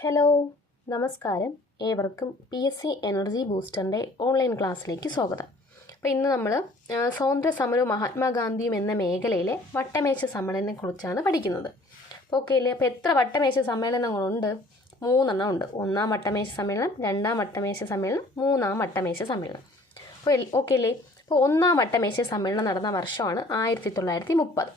Hello നമസ്കാരം. ഏവർക്കും P S C energy ബൂസ്റ്ററിന്റെ ഓൺലൈൻ ക്ലാസ്സിലേക്ക് സ്വാഗതം. അപ്പോൾ ഇന്ന് നമ്മൾ സ്വാതന്ത്ര്യ സമരവും മഹാത്മാഗാന്ധിയും എന്ന മേഖലയിലെ വട്ടമേശ സമ്മേളനത്തെക്കുറിച്ചാണ് പഠിക്കുന്നത്. അപ്പോൾ ഓക്കെ അല്ലേ? അപ്പോൾ എത്ര വട്ടമേശ സമ്മേളനങ്ങളുണ്ട്? മൂന്നെണ്ണം ഉണ്ട്. ഒന്നാം വട്ടമേശ സമ്മേളനം രണ്ടാം വട്ടമേശ സമ്മേളനം മൂന്നാം വട്ടമേശ സമ്മേളനം. അപ്പോൾ ഓക്കെ അല്ലേ? അപ്പോൾ ഒന്നാം വട്ടമേശ സമ്മേളനം നടന്ന വർഷമാണ് ആയിരത്തി തൊള്ളായിരത്തി മുപ്പത്.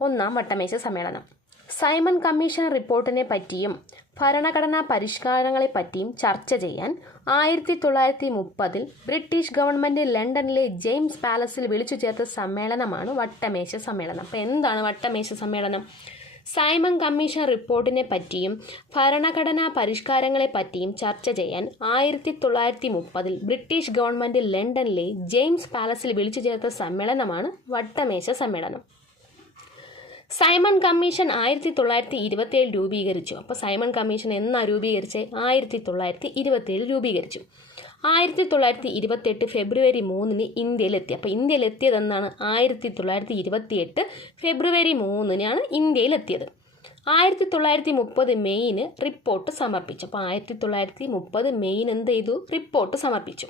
ഒന്നാം വട്ടമേശ സമ്മേളനം. സൈമൺ കമ്മീഷൻ റിപ്പോർട്ടിനെ പറ്റിയും ഭരണഘടനാ പരിഷ്കാരങ്ങളെപ്പറ്റിയും ചർച്ച ചെയ്യാൻ ആയിരത്തി തൊള്ളായിരത്തി മുപ്പതിൽ ബ്രിട്ടീഷ് ഗവൺമെന്റ് ലണ്ടനിലെ ജെയിംസ് പാലസിൽ വിളിച്ചു ചേർത്ത സമ്മേളനമാണ് വട്ടമേശ സമ്മേളനം. അപ്പോൾ എന്താണ് വട്ടമേശ സമ്മേളനം? സൈമൺ കമ്മീഷൻ റിപ്പോർട്ടിനെ പറ്റിയും ഭരണഘടനാ പരിഷ്കാരങ്ങളെ പറ്റിയും ചർച്ച ചെയ്യാൻ ആയിരത്തി തൊള്ളായിരത്തി മുപ്പതിൽ ബ്രിട്ടീഷ് ഗവൺമെന്റ് ലണ്ടനിലെ ജെയിംസ് പാലസിൽ വിളിച്ചു ചേർത്ത സമ്മേളനമാണ് വട്ടമേശ സമ്മേളനം. സൈമൺ കമ്മീഷൻ ആയിരത്തി തൊള്ളായിരത്തി ഇരുപത്തിയേഴ് രൂപീകരിച്ചു. അപ്പോൾ സൈമൺ കമ്മീഷൻ എന്നാ രൂപീകരിച്ചത് ആയിരത്തി തൊള്ളായിരത്തി ഇരുപത്തിയേഴ് രൂപീകരിച്ചു. ആയിരത്തി തൊള്ളായിരത്തി ഇരുപത്തെട്ട് ഫെബ്രുവരി മൂന്നിന് ഇന്ത്യയിലെത്തി. അപ്പോൾ ഇന്ത്യയിലെത്തിയതെന്നാണ് ആയിരത്തി തൊള്ളായിരത്തി ഇരുപത്തിയെട്ട് ഫെബ്രുവരി മൂന്നിനാണ് ഇന്ത്യയിലെത്തിയത്. ആയിരത്തി തൊള്ളായിരത്തി മുപ്പത് മെയ്ന് റിപ്പോർട്ട് സമർപ്പിച്ചു. അപ്പോൾ ആയിരത്തി തൊള്ളായിരത്തി മുപ്പത് മെയ്ന് എന്ത് ചെയ്തു? റിപ്പോർട്ട് സമർപ്പിച്ചു.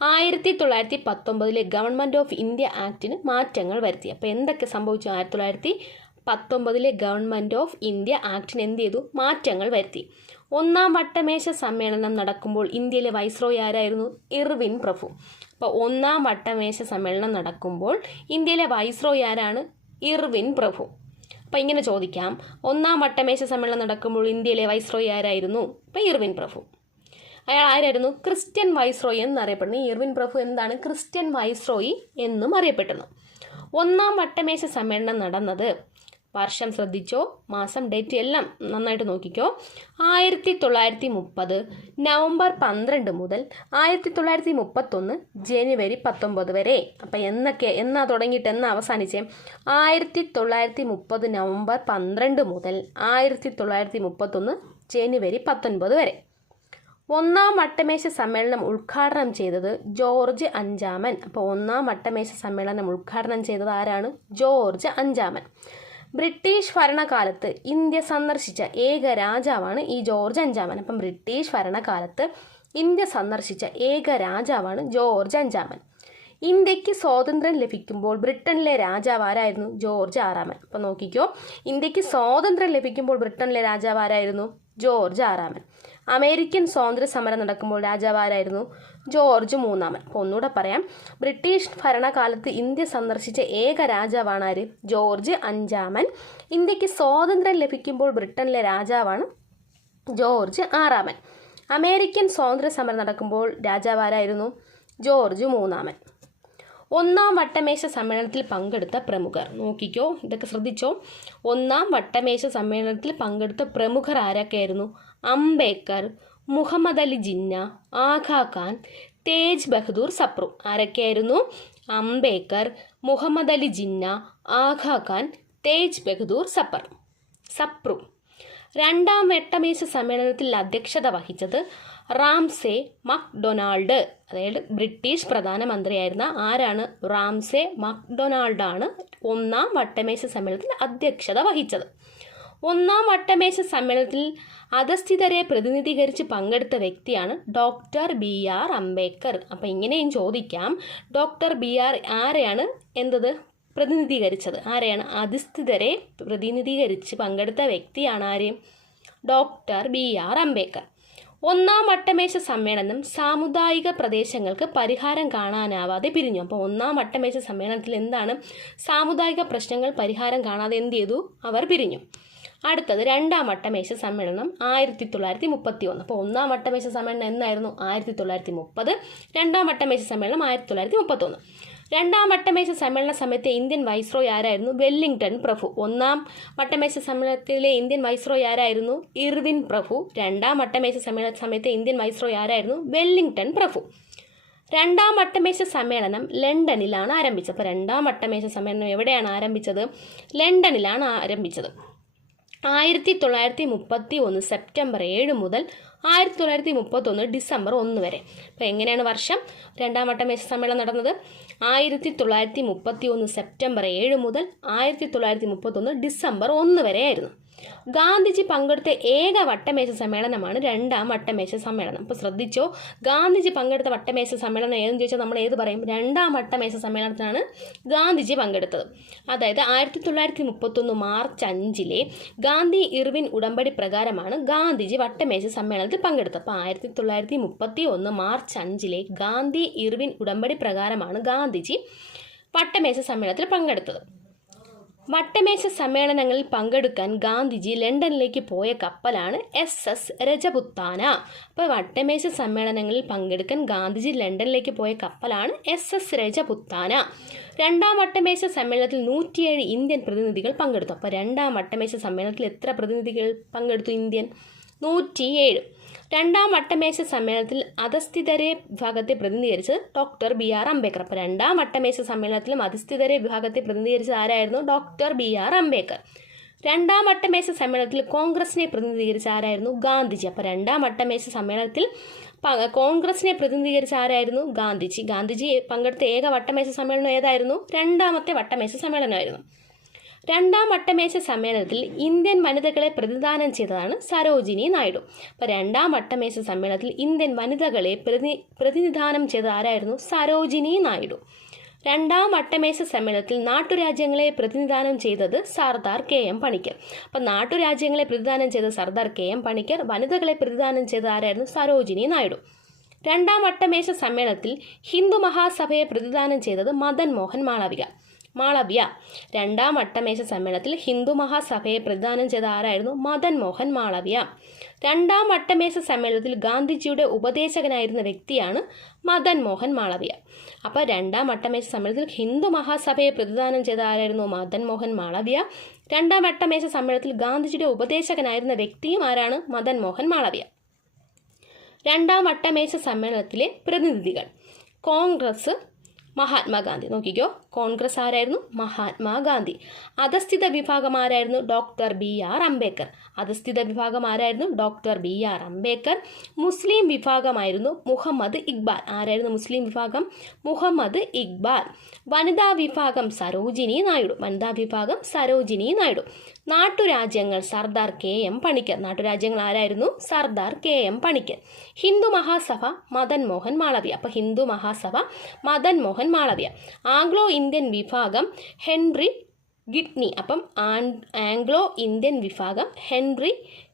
ആയിരത്തി തൊള്ളായിരത്തി പത്തൊമ്പതിലെ ഗവൺമെന്റ് ഓഫ് ഇന്ത്യ ആക്ടിന് മാറ്റങ്ങൾ വരുത്തി. അപ്പോൾ എന്തൊക്കെ സംഭവിച്ചു? ആയിരത്തി തൊള്ളായിരത്തി പത്തൊമ്പതിലെ ഗവൺമെന്റ് ഓഫ് ഇന്ത്യ ആക്ടിന് എന്ത് ചെയ്തു? മാറ്റങ്ങൾ വരുത്തി. ഒന്നാം വട്ടമേശ സമ്മേളനം നടക്കുമ്പോൾ ഇന്ത്യയിലെ വൈസ്രോയി ആരായിരുന്നു? ഇർവിൻ പ്രഭു. അപ്പോൾ ഒന്നാം വട്ടമേശ സമ്മേളനം നടക്കുമ്പോൾ ഇന്ത്യയിലെ വൈസ്രോയി ആരാണ്? ഇർവിൻ പ്രഭു. അപ്പോൾ ഇങ്ങനെ ചോദിക്കാം. ഒന്നാം വട്ടമേശ സമ്മേളനം നടക്കുമ്പോൾ ഇന്ത്യയിലെ വൈസ്രോയി ആരായിരുന്നു? അപ്പോൾ ഇർവിൻ പ്രഭു. അയാൾ ആരായിരുന്നു? ക്രിസ്ത്യൻ വൈസ്രോയി എന്നറിയപ്പെടുന്നു. ഇർവിൻ പ്രഭു എന്താണ്? ക്രിസ്ത്യൻ വൈസ്രോയി എന്നും അറിയപ്പെടുന്നു. ഒന്നാം വട്ടമേശ സമ്മേളനം നടന്നത് വർഷം ശ്രദ്ധിച്ചോ? മാസം ഡേറ്റ് എല്ലാം നന്നായിട്ട് നോക്കിക്കോ. ആയിരത്തി തൊള്ളായിരത്തി മുപ്പത് നവംബർ പന്ത്രണ്ട് മുതൽ ആയിരത്തി തൊള്ളായിരത്തി മുപ്പത്തൊന്ന് ജനുവരി പത്തൊമ്പത് വരെ. അപ്പം എന്നൊക്കെ എന്നാ തുടങ്ങിയിട്ട് എന്നാ അവസാനിച്ചേ? ആയിരത്തി തൊള്ളായിരത്തി മുപ്പത് നവംബർ പന്ത്രണ്ട് മുതൽ ആയിരത്തി തൊള്ളായിരത്തി മുപ്പത്തൊന്ന് ജനുവരി പത്തൊൻപത് വരെ. ഒന്നാം വട്ടമേശ സമ്മേളനം ഉദ്ഘാടനം ചെയ്തത് ജോർജ് അഞ്ചാമൻ. അപ്പോൾ ഒന്നാം വട്ടമേശ സമ്മേളനം ഉദ്ഘാടനം ചെയ്തത് ആരാണ്? ജോർജ് അഞ്ചാമൻ. ബ്രിട്ടീഷ് ഭരണകാലത്ത് ഇന്ത്യ സന്ദർശിച്ച ഏക രാജാവാണ് ഈ ജോർജ് അഞ്ചാമൻ. അപ്പം ബ്രിട്ടീഷ് ഭരണകാലത്ത് ഇന്ത്യ സന്ദർശിച്ച ഏക രാജാവാണ് ജോർജ് അഞ്ചാമൻ. ഇന്ത്യയ്ക്ക് സ്വാതന്ത്ര്യം ലഭിക്കുമ്പോൾ ബ്രിട്ടനിലെ രാജാവ് ആരായിരുന്നു? ജോർജ് ആറാമൻ. അപ്പം നോക്കിക്കോ ഇന്ത്യയ്ക്ക് സ്വാതന്ത്ര്യം ലഭിക്കുമ്പോൾ ബ്രിട്ടനിലെ രാജാവ് ആരായിരുന്നു? ജോർജ് ആറാമൻ. അമേരിക്കൻ സ്വാതന്ത്ര്യ സമരം നടക്കുമ്പോൾ രാജാവ് ആരായിരുന്നു ജോർജ് മൂന്നാമൻ. അപ്പോൾ ഒന്നുകൂടെ പറയാം. ബ്രിട്ടീഷ് ഭരണകാലത്ത് ഇന്ത്യ സന്ദർശിച്ച ഏക രാജാവാണ് ആര്? ജോർജ് അഞ്ചാമൻ. ഇന്ത്യയ്ക്ക് സ്വാതന്ത്ര്യം ലഭിക്കുമ്പോൾ ബ്രിട്ടനിലെ രാജാവാണ് ജോർജ് ആറാമൻ. അമേരിക്കൻ സ്വാതന്ത്ര്യ സമരം നടക്കുമ്പോൾ രാജാവ് ആരായിരുന്നു ജോർജ് മൂന്നാമൻ. ഒന്നാം വട്ടമേശ സമ്മേളനത്തിൽ പങ്കെടുത്ത പ്രമുഖർ. നോക്കിക്കോ ഇതൊക്കെ ശ്രദ്ധിച്ചോ. ഒന്നാം വട്ടമേശ സമ്മേളനത്തിൽ പങ്കെടുത്ത പ്രമുഖർ ആരൊക്കെയായിരുന്നു? അംബേദ്കർ മുഹമ്മദ് അലി ജിന്ന ആഖാ ഖാൻ തേജ് ബഹദൂർ സപ്രു. ആരൊക്കെയായിരുന്നു? അംബേദ്കർ മുഹമ്മദ് അലി ജിന്ന ആഖാ ഖാൻ തേജ് ബഹദൂർ സപ്പർ സപ്രു. രണ്ടാം വട്ടമേശ സമ്മേളനത്തിൽ അധ്യക്ഷത വഹിച്ചത് റാംസെ മക്ഡൊണാൾഡ്. അതായത് ബ്രിട്ടീഷ് പ്രധാനമന്ത്രിയായിരുന്ന ആരാണ്? റാംസെ മക്ഡൊണാൾഡാണ് ഒന്നാം വട്ടമേശ സമ്മേളനത്തിൽ അധ്യക്ഷത വഹിച്ചത്. ഒന്നാം വട്ടമേശ സമ്മേളനത്തിൽ അധസ്ഥിതരെ പ്രതിനിധീകരിച്ച് പങ്കെടുത്ത വ്യക്തിയാണ് ഡോക്ടർ ബി ആർ അംബേദ്കർ. അപ്പോൾ ഇങ്ങനെയും ചോദിക്കാം ഡോക്ടർ ബി ആർ ആരെയാണ് എന്തത്? പ്രതിനിധീകരിച്ചത്. ആരെയാണ്? അധിസ്ഥിതരെ പ്രതിനിധീകരിച്ച് പങ്കെടുത്ത വ്യക്തിയാണ് ആര്? Doctor B R Ambedkar. ഒന്നാം വട്ടമേശ സമ്മേളനം സാമുദായിക പ്രദേശങ്ങൾക്ക് പരിഹാരം കാണാനാവാതെ പിരിഞ്ഞു. അപ്പോൾ ഒന്നാം വട്ടമേശ സമ്മേളനത്തിൽ എന്താണ്? സാമുദായിക പ്രശ്നങ്ങൾ പരിഹാരം കാണാതെ എന്ത് ചെയ്തു? അവർ പിരിഞ്ഞു. അടുത്തത് രണ്ടാം വട്ടമേശ സമ്മേളനം ആയിരത്തി തൊള്ളായിരത്തി മുപ്പത്തി ഒന്ന് അപ്പോൾ ഒന്നാം വട്ടമേശ സമ്മേളനം എന്നായിരുന്നു? ആയിരത്തി തൊള്ളായിരത്തി മുപ്പത് രണ്ടാം വട്ടമേശ സമ്മേളനം ആയിരത്തി തൊള്ളായിരത്തി മുപ്പത്തൊന്ന് രണ്ടാം വട്ടമേശ സമ്മേളന സമയത്തെ ഇന്ത്യൻ വൈസ്രോ ആരായിരുന്നു? വെല്ലിംഗ്ടൺ പ്രഭു. ഒന്നാം വട്ടമേശ സമ്മേളനത്തിലെ ഇന്ത്യൻ വൈസ്രോ ആരായിരുന്നു? ഇർവിൻ പ്രഭു. രണ്ടാം വട്ടമേശ സമ്മേളന സമയത്തെ ഇന്ത്യൻ വൈസ്രോ ആരായിരുന്നു? വെല്ലിംഗ്ടൺ പ്രഭു. രണ്ടാം വട്ടമേശ സമ്മേളനം ലണ്ടനിലാണ് ആരംഭിച്ചത്. അപ്പോൾ രണ്ടാം വട്ടമേശ സമ്മേളനം എവിടെയാണ് ആരംഭിച്ചത്? ലണ്ടനിലാണ് ആരംഭിച്ചത്. ആയിരത്തി തൊള്ളായിരത്തി മുപ്പത്തി ഒന്ന് സെപ്റ്റംബർ ഏഴ് മുതൽ ആയിരത്തി തൊള്ളായിരത്തി മുപ്പത്തൊന്ന് ഡിസംബർ ഒന്ന് വരെ. അപ്പോൾ എങ്ങനെയാണ് വർഷം? രണ്ടാം വട്ടമേശ സമ്മേളനം നടന്നത്. ആയിരത്തി തൊള്ളായിരത്തി മുപ്പത്തി ഒന്ന് സെപ്റ്റംബർ ഏഴ് മുതൽ ആയിരത്തി തൊള്ളായിരത്തി മുപ്പത്തൊന്ന് ഡിസംബർ ഒന്ന് വരെ ആയിരുന്നു ഗാന്ധിജി പങ്കെടുത്ത ഏക വട്ടമേശ സമ്മേളനമാണ് രണ്ടാം വട്ടമേശ സമ്മേളനം. അപ്പോൾ ശ്രദ്ധിച്ചോ? ഗാന്ധിജി പങ്കെടുത്ത വട്ടമേശ സമ്മേളനം ഏതെന്ന് ചോദിച്ചാൽ നമ്മൾ ഏത് പറയും? രണ്ടാം വട്ടമേശ സമ്മേളനത്തിനാണ് ഗാന്ധിജി പങ്കെടുത്തത്. അതായത് ആയിരത്തി തൊള്ളായിരത്തി മുപ്പത്തൊന്ന് മാർച്ച് അഞ്ചിലെ ഗാന്ധി ഇർവിൻ ഉടമ്പടി പ്രകാരമാണ് ഗാന്ധിജി വട്ടമേശ സമ്മേളനത്തിൽ പങ്കെടുത്തത്. അപ്പോൾ ആയിരത്തി തൊള്ളായിരത്തി മുപ്പത്തി ഒന്ന് മാർച്ച് അഞ്ചിലെ ഗാന്ധി ഇർവിൻ ഉടമ്പടി പ്രകാരമാണ് ഗാന്ധിജി വട്ടമേശ സമ്മേളനത്തിൽ പങ്കെടുത്തത്. വട്ടമേശ സമ്മേളനങ്ങളിൽ പങ്കെടുക്കാൻ ഗാന്ധിജി ലണ്ടനിലേക്ക് പോയ കപ്പലാണ് എസ് എസ് രജപുത്താന. അപ്പോൾ വട്ടമേശ സമ്മേളനങ്ങളിൽ പങ്കെടുക്കാൻ ഗാന്ധിജി ലണ്ടനിലേക്ക് പോയ കപ്പലാണ് എസ് എസ് രജപുത്താന. രണ്ടാം വട്ടമേശ സമ്മേളനത്തിൽ നൂറ്റിയേഴ് ഇന്ത്യൻ പ്രതിനിധികൾ പങ്കെടുത്തു. അപ്പോൾ രണ്ടാം വട്ടമേശ സമ്മേളനത്തിൽ എത്ര പ്രതിനിധികൾ പങ്കെടുത്തു ഇന്ത്യൻ? നൂറ്റിയേഴ്. രണ്ടാം വട്ടമേശ സമ്മേളനത്തിൽ അധസ്ഥിതരെ വിഭാഗത്തെ പ്രതിനിധീകരിച്ചത് ഡോക്ടർ ബി ആർ അംബേദ്കർ. അപ്പോൾ രണ്ടാം വട്ടമേശ സമ്മേളനത്തിലും അധസ്ഥിതരെ വിഭാഗത്തെ പ്രതിനിധീകരിച്ചത് ആരായിരുന്നു? Doctor B R Ambedkar. രണ്ടാം വട്ടമേശ സമ്മേളനത്തിൽ കോൺഗ്രസിനെ പ്രതിനിധീകരിച്ച ആരായിരുന്നു? ഗാന്ധിജി. അപ്പോൾ രണ്ടാം വട്ടമേശ സമ്മേളനത്തിൽ കോൺഗ്രസിനെ പ്രതിനിധീകരിച്ച ആരായിരുന്നു? ഗാന്ധിജി. ഗാന്ധിജി പങ്കെടുത്ത ഏക വട്ടമേശ സമ്മേളനം ഏതായിരുന്നു? രണ്ടാമത്തെ വട്ടമേശ സമ്മേളനമായിരുന്നു. രണ്ടാം വട്ടമേശ സമ്മേളനത്തിൽ ഇന്ത്യൻ വനിതകളെ പ്രതിദാനം ചെയ്തതാണ് സരോജിനി നായിഡു. അപ്പോൾ രണ്ടാം വട്ടമേശ സമ്മേളനത്തിൽ ഇന്ത്യൻ വനിതകളെ പ്രതി പ്രതിനിധാനം ചെയ്ത ആരായിരുന്നു? സരോജിനി നായിഡു. രണ്ടാം വട്ടമേശ സമ്മേളനത്തിൽ നാട്ടുരാജ്യങ്ങളെ പ്രതിനിധാനം ചെയ്തത് സർദാർ കെ എം പണിക്കർ. അപ്പം നാട്ടുരാജ്യങ്ങളെ പ്രതിദാനം ചെയ്ത സർദാർ കെ എം പണിക്കർ വനിതകളെ പ്രതിദാനം ചെയ്ത ആരായിരുന്നു? സരോജിനി നായിഡു. രണ്ടാം വട്ടമേശ സമ്മേളനത്തിൽ ഹിന്ദു മഹാസഭയെ പ്രതിദാനം ചെയ്തത് മദൻ മോഹൻ മാളവിക. മാളവ്യ. രണ്ടാം വട്ടമേശ സമ്മേളനത്തിൽ ഹിന്ദു മഹാസഭയെ പ്രതിദാനം ചെയ്ത ആരായിരുന്നു? മദൻ മോഹൻ മാളവ്യ. രണ്ടാം വട്ടമേശ സമ്മേളനത്തിൽ ഗാന്ധിജിയുടെ ഉപദേശകനായിരുന്ന വ്യക്തിയാണ് മദൻ മോഹൻ മാളവ്യ. അപ്പോൾ രണ്ടാം വട്ടമേശ സമ്മേളനത്തിൽ ഹിന്ദു മഹാസഭയെ പ്രതിദാനം ചെയ്ത ആരായിരുന്നു? മദൻ മോഹൻ മാളവ്യ. രണ്ടാം വട്ടമേശ സമ്മേളനത്തിൽ ഗാന്ധിജിയുടെ ഉപദേശകനായിരുന്ന വ്യക്തിയും ആരാണ്? മദൻ മോഹൻ മാളവ്യ. രണ്ടാം വട്ടമേശ സമ്മേളനത്തിലെ പ്രതിനിധികൾ. കോൺഗ്രസ് മഹാത്മാഗാന്ധി. നോക്കിക്കോ കോൺഗ്രസ് ആരായിരുന്നു? മഹാത്മാഗാന്ധി. അധസ്ഥിത വിഭാഗം ആരായിരുന്നു? Doctor B R Ambedkar. അധസ്ഥിത വിഭാഗം ആരായിരുന്നു? Doctor B R Ambedkar. മുസ്ലിം വിഭാഗമായിരുന്നു മുഹമ്മദ് ഇക്ബാൽ. ആരായിരുന്നു മുസ്ലിം വിഭാഗം? മുഹമ്മദ് ഇക്ബാൽ. വനിതാ വിഭാഗം സരോജിനി നായിഡു. വനിതാ വിഭാഗം സരോജിനി നായിഡു. നാട്ടുരാജ്യങ്ങൾ സർദാർ കെ എം പണിക്കർ. നാട്ടുരാജ്യങ്ങൾ ആരായിരുന്നു? Sardar K M Panikkar. Hindu Mahasabha Madan Mohan Malaviya. അപ്പോൾ ഹിന്ദു മഹാസഭ മദൻ മോഹൻ മാളവ്യ. ആംഗ്ലോ ഇന്ത്യൻ വിഭാഗം ഹെൻറി ഗിഡ്നി. അപ്പം ആംഗ്ലോ ഇന്ത്യൻ വിഭാഗം ഹെൻറി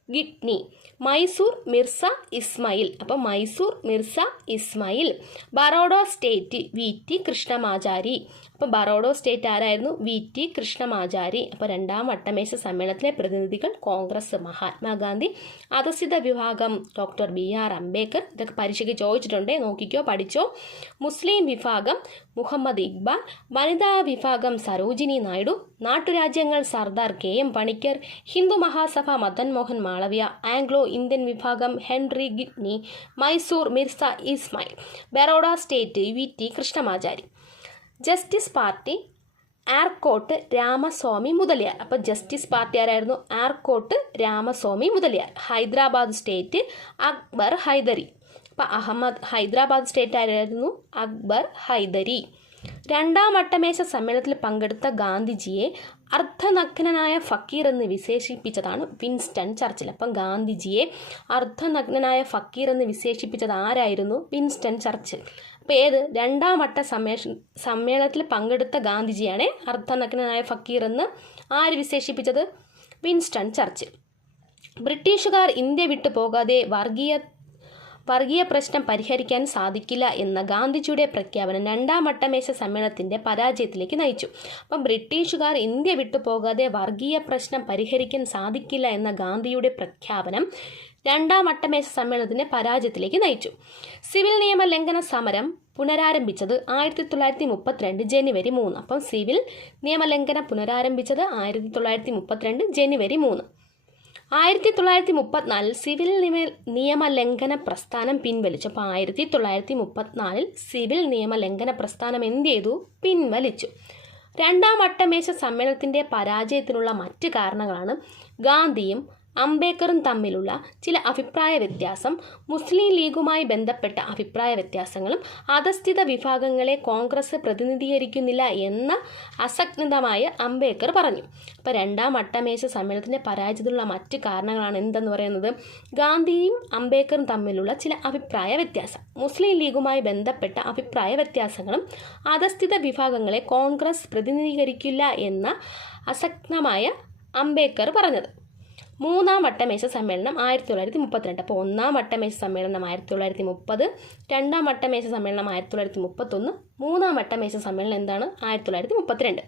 ഗിഡ്നി. മൈസൂർ മിർസ ഇസ്മായിൽ. അപ്പോൾ Mysore Mirza Ismail. Baroda state V T Krishnamachari. അപ്പോൾ ബറോഡോ സ്റ്റേറ്റ് ആരായിരുന്നു? V T Krishnamachari. അപ്പോൾ രണ്ടാം വട്ടമേശ സമ്മേളനത്തിലെ പ്രതിനിധികൾ കോൺഗ്രസ് മഹാത്മാഗാന്ധി അധസ്ഥിത വിഭാഗം ഡോക്ടർ ബി ആർ അംബേദ്കർ. ഇതൊക്കെ പരീക്ഷയ്ക്ക് ചോദിച്ചിട്ടുണ്ട്. നോക്കിക്കോ പഠിച്ചോ. മുസ്ലിം വിഭാഗം മുഹമ്മദ് ഇക്ബാൽ വനിതാ വിഭാഗം സരോജിനി നായിഡു നാട്ടുരാജ്യങ്ങൾ Sardar K M Panikkar Hindu Mahasabha Madan Mohan Malaviya Anglo Indian വിഭാഗം Henry Gidney Mysore Mirza Ismail Baroda state V T Krishnamachari. Justice Party Arcot Ramaswami Mudaliar. അപ്പോൾ ജസ്റ്റിസ് പാർട്ടി ആരായിരുന്നു? ആർക്കോട്ട് രാമസ്വാമി മുതലിയാർ. ഹൈദരാബാദ് സ്റ്റേറ്റ് അക്ബർ ഹൈദരി. അപ്പോൾ അഹമ്മദ് ഹൈദരാബാദ് സ്റ്റേറ്റ് ആരായിരുന്നു? അക്ബർ ഹൈദരി. രണ്ടാം വട്ടമേശ സമ്മേളനത്തിൽ പങ്കെടുത്ത ഗാന്ധിജിയെ അർദ്ധനഗ്നനായ ഫക്കീർ എന്ന് വിശേഷിപ്പിച്ചതാണ് വിൻസ്റ്റൺ ചർച്ചിൽ. അപ്പം ഗാന്ധിജിയെ അർദ്ധനഗ്നനായ ഫക്കീർ എന്ന് വിശേഷിപ്പിച്ചത് ആരായിരുന്നു? Winston Churchill. അപ്പോൾ ഏത്? രണ്ടാം വട്ട സമ്മേഷ സമ്മേളനത്തിൽ പങ്കെടുത്ത ഗാന്ധിജിയാണ് അർദ്ധനഗ്നനായ ഫക്കീർ എന്ന് ആര് വിശേഷിപ്പിച്ചത്? Winston Churchill. ബ്രിട്ടീഷുകാർ ഇന്ത്യ വിട്ടു പോകാതെ വർഗീയ വർഗീയ പ്രശ്നം പരിഹരിക്കാൻ സാധിക്കില്ല എന്ന ഗാന്ധിജിയുടെ പ്രഖ്യാപനം രണ്ടാം വട്ടമേശ സമ്മേളനത്തിന്റെ പരാജയത്തിലേക്ക് നയിച്ചു. അപ്പം ബ്രിട്ടീഷുകാർ ഇന്ത്യ വിട്ടു പോകാതെ വർഗീയ പ്രശ്നം പരിഹരിക്കാൻ സാധിക്കില്ല എന്ന ഗാന്ധിയുടെ പ്രഖ്യാപനം രണ്ടാം വട്ടമേശ സമ്മേളനത്തിന്റെ പരാജയത്തിലേക്ക് നയിച്ചു. സിവിൽ നിയമ ലംഘന സമരം പുനരാരംഭിച്ചത് ആയിരത്തി തൊള്ളായിരത്തി മുപ്പത്തിരണ്ട് ജനുവരി മൂന്ന്. അപ്പം സിവിൽ നിയമലംഘനം പുനരാരംഭിച്ചത് ആയിരത്തി തൊള്ളായിരത്തി മുപ്പത്തിരണ്ട് ജനുവരി മൂന്ന്. ആയിരത്തി തൊള്ളായിരത്തി മുപ്പത്തിനാലിൽ സിവിൽ നിയമ നിയമലംഘന പ്രസ്ഥാനം പിൻവലിച്ചു. അപ്പോൾ ആയിരത്തി തൊള്ളായിരത്തി മുപ്പത്തിനാലിൽ സിവിൽ നിയമലംഘന പ്രസ്ഥാനം എന്ത് ചെയ്തു? പിൻവലിച്ചു. രണ്ടാം വട്ടമേശ സമ്മേളനത്തിന്റെ പരാജയത്തിനുള്ള മറ്റ് കാരണങ്ങളാണ് ഗാന്ധിയും അംബേദ്കറും തമ്മിലുള്ള ചില അഭിപ്രായ വ്യത്യാസം മുസ്ലിം ലീഗുമായി ബന്ധപ്പെട്ട അഭിപ്രായ വ്യത്യാസങ്ങളും അധസ്ഥിത വിഭാഗങ്ങളെ കോൺഗ്രസ് പ്രതിനിധീകരിക്കുന്നില്ല എന്ന അസജ്ഞതമായ അംബേദ്കർ പറഞ്ഞു. അപ്പോൾ രണ്ടാം വട്ടമേശ സമ്മേളനത്തിന്റെ പരാജയത്തിലുള്ള മറ്റ് കാരണങ്ങളാണ് എന്തെന്ന് പറയുന്നത്? ഗാന്ധിയും അംബേദ്കറും തമ്മിലുള്ള ചില അഭിപ്രായ വ്യത്യാസം മുസ്ലിം ലീഗുമായി ബന്ധപ്പെട്ട അഭിപ്രായ വ്യത്യാസങ്ങളും അധസ്ഥിത വിഭാഗങ്ങളെ കോൺഗ്രസ് പ്രതിനിധീകരിക്കില്ല എന്ന അസജ്ഞമായ അംബേദ്കർ പറഞ്ഞത്. മൂന്നാം വട്ടമേശ സമ്മേളനം ആയിരത്തി തൊള്ളായിരത്തി മുപ്പത്തിരണ്ട് അപ്പോൾ ഒന്നാം വട്ടമേശ സമ്മേളനം ആയിരത്തി തൊള്ളായിരത്തി മുപ്പത് രണ്ടാം വട്ടമേശ സമ്മേളനം ആയിരത്തി തൊള്ളായിരത്തി മുപ്പത്തൊന്ന് മൂന്നാം വട്ടമേശ സമ്മേളനം എന്താണ്? ആയിരത്തി തൊള്ളായിരത്തി മുപ്പത്തിരണ്ട്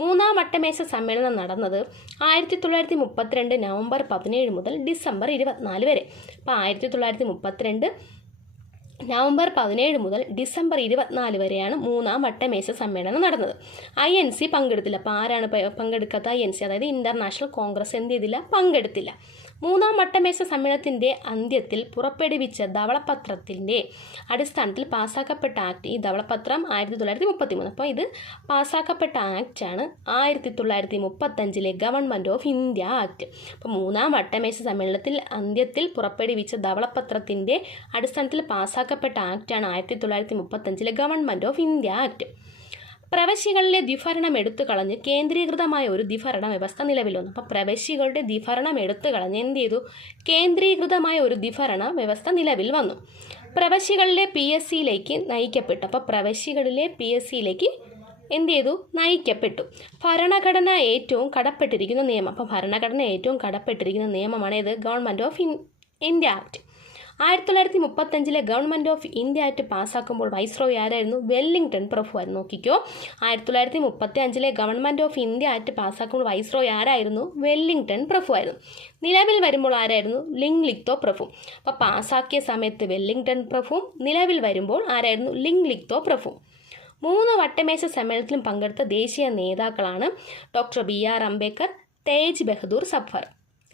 മൂന്നാം വട്ടമേശ സമ്മേളനം നടന്നത് ആയിരത്തി തൊള്ളായിരത്തി മുപ്പത്തിരണ്ട് നവംബർ പതിനേഴ് മുതൽ ഡിസംബർ ഇരുപത്തിനാല് വരെ. അപ്പോൾ ആയിരത്തി തൊള്ളായിരത്തി മുപ്പത്തിരണ്ട് നവംബർ പതിനേഴ് മുതൽ ഡിസംബർ ഇരുപത്തിനാല് വരെയാണ് മൂന്നാം വട്ടമേശ സമ്മേളനം നടന്നത്. ഐ എൻ സി പങ്കെടുത്തില്ല. അപ്പോൾ ആരാണ് പങ്കെടുക്കാത്ത ഐ എൻ സി അതായത് ഇന്റർനാഷണൽ കോൺഗ്രസ് എന്ത് ചെയ്തില്ല? പങ്കെടുത്തില്ല. മൂന്നാം വട്ടമേശ സമ്മേളനത്തിന്റെ അന്ത്യത്തിൽ പുറപ്പെടുവിച്ച ധവളപത്രത്തിന്റെ അടിസ്ഥാനത്തിൽ പാസ്സാക്കപ്പെട്ട ആക്ട് ഈ ധവളപത്രം ആയിരത്തി തൊള്ളായിരത്തി മുപ്പത്തി മൂന്ന് അപ്പോൾ ഇത് പാസ്സാക്കപ്പെട്ട ആക്റ്റാണ് ആയിരത്തി തൊള്ളായിരത്തി മുപ്പത്തഞ്ചിലെ ഗവൺമെന്റ് ഓഫ് ഇന്ത്യ ആക്ട് അപ്പോൾ മൂന്നാം വട്ടമേശ സമ്മേളനത്തിൽ അന്ത്യത്തിൽ പുറപ്പെടുവിച്ച ധവളപത്രത്തിന്റെ അടിസ്ഥാനത്തിൽ പാസ്സാക്കപ്പെട്ട ആക്റ്റാണ് ആയിരത്തി തൊള്ളായിരത്തി മുപ്പത്തഞ്ചിലെ ഗവൺമെന്റ് ഓഫ് ഇന്ത്യ ആക്ട്. പ്രവശ്യകളിലെ ദ്വിഭരണം എടുത്തു കളഞ്ഞ് കേന്ദ്രീകൃതമായ ഒരു ദ്വിഭരണ വ്യവസ്ഥ നിലവിൽ വന്നു അപ്പോൾ പ്രവശ്യകളുടെ ദ്വിഭരണം എടുത്തു കളഞ്ഞ് എന്ത് ചെയ്തു? കേന്ദ്രീകൃതമായ ഒരു ദ്വിഭരണ വ്യവസ്ഥ നിലവിൽ വന്നു. പ്രവശ്യകളിലെ പി എസ് സിയിലേക്ക് നയിക്കപ്പെട്ടു. അപ്പോൾ പ്രവശ്യകളിലെ പി എസ് സിയിലേക്ക് എന്ത് ചെയ്തു? നയിക്കപ്പെട്ടു. ഭരണഘടന ഏറ്റവും കടപ്പെട്ടിരിക്കുന്ന നിയമം. അപ്പോൾ ഭരണഘടന ഏറ്റവും കടപ്പെട്ടിരിക്കുന്ന നിയമമാണ് ഇത് ഗവൺമെന്റ് ഓഫ് ഇന്ത്യ ആക്ട്. ആയിരത്തി തൊള്ളായിരത്തി മുപ്പത്തഞ്ചിലെ ഗവൺമെന്റ് ഓഫ് ഇന്ത്യ ആക്ട് പാസ്സാക്കുമ്പോൾ വൈസ്രോയി ആരായിരുന്നു? വെല്ലിംഗ്ടൺ പ്രഭു ആയിരുന്നു. നോക്കിക്കോ. ആയിരത്തി തൊള്ളായിരത്തി മുപ്പത്തി അഞ്ചിലെ ഗവൺമെന്റ് ഓഫ് ഇന്ത്യ ആക്ട് പാസ്സാക്കുമ്പോൾ വൈസ്രോയി ആരായിരുന്നു? വെല്ലിംഗ്ടൺ പ്രഭു ആയിരുന്നു. നിലവിൽ വരുമ്പോൾ ആരായിരുന്നു? ലിംഗ് ലിക്തോ പ്രഭു. അപ്പോൾ പാസ്സാക്കിയ സമയത്ത് വെല്ലിംഗ്ടൺ പ്രഭുവും നിലവിൽ വരുമ്പോൾ ആരായിരുന്നു? ലിംഗ് ലിക്തോ പ്രഭു. മൂന്ന് വട്ടമേശ സമ്മേളനത്തിലും പങ്കെടുത്ത ദേശീയ നേതാക്കളാണ് doctor B R Ambedkar Tej Bahadur Zafar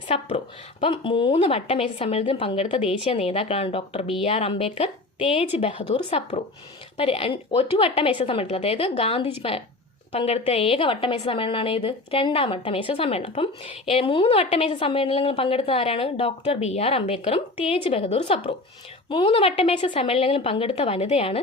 Sapru. അപ്പം മൂന്ന് വട്ടമേശ സമ്മേളനത്തിൽ പങ്കെടുത്ത ദേശീയ നേതാക്കളാണ് doctor B R Ambedkar Tej Bahadur Sapru. അപ്പം ഒറ്റ വട്ടമേശ സമ്മേളനത്തിൽ അതായത് ഗാന്ധിജി പങ്കെടുത്ത ഏക വട്ടമേശ സമ്മേളനമാണ് ഇത് രണ്ടാം വട്ടമേശ സമ്മേളനം. അപ്പം മൂന്ന് വട്ടമേശ സമ്മേളനങ്ങൾ പങ്കെടുത്ത ആരാണ്? ഡോക്ടർ ബി ആർ അംബേദ്കറും തേജ് ബഹദൂർ സപ്രു. മൂന്ന് വട്ടമേശ സമ്മേളനങ്ങളിൽ പങ്കെടുത്ത വനിതയാണ്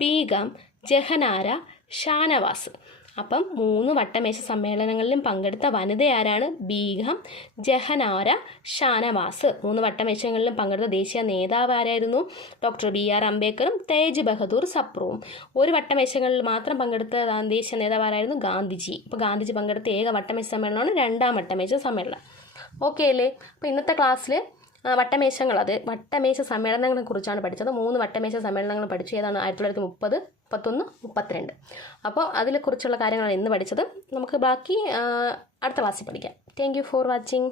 ബീഗം ജഹനാര ഷാനവാസ്. അപ്പം മൂന്ന് വട്ടമേശ സമ്മേളനങ്ങളിലും പങ്കെടുത്ത വനിത ആരാണ്? ബീഗം ജഹനാര ഷാനവാസ്. മൂന്ന് വട്ടമേശങ്ങളിലും പങ്കെടുത്ത ദേശീയ നേതാവ് ആരായിരുന്നു? ഡോക്ടർ ബി ആർ അംബേദ്കറും തേജ് ബഹദൂർ സപ്രുവും. ഒരു വട്ടമേശങ്ങളിൽ മാത്രം പങ്കെടുത്ത ദേശീയ നേതാവ് ആരായിരുന്നു? ഗാന്ധിജി. അപ്പോൾ ഗാന്ധിജി പങ്കെടുത്ത ഏക വട്ടമേശ സമ്മേളനമാണ് രണ്ടാം വട്ടമേശ സമ്മേളനം. ഓക്കെ അല്ലേ? അപ്പോൾ ഇന്നത്തെ ക്ലാസ്സിൽ വട്ടമേശങ്ങൾ. അത് വട്ടമേശ സമ്മേളനങ്ങളെ കുറിച്ചാണ് പഠിച്ചത്. മൂന്ന് വട്ടമേശ സമ്മേളനങ്ങൾ പഠിച്ചു. ഏതാണ്? ആയിരത്തി തൊള്ളായിരത്തി മുപ്പത് മുപ്പത്തൊന്ന് മുപ്പത്തിരണ്ട്. അപ്പോൾ അതിനെക്കുറിച്ചുള്ള കാര്യങ്ങളാണ് ഇന്ന് പഠിച്ചത്. നമുക്ക് ബാക്കി അടുത്ത ക്ലാസ്സിൽ പഠിക്കാം. Thank you for watching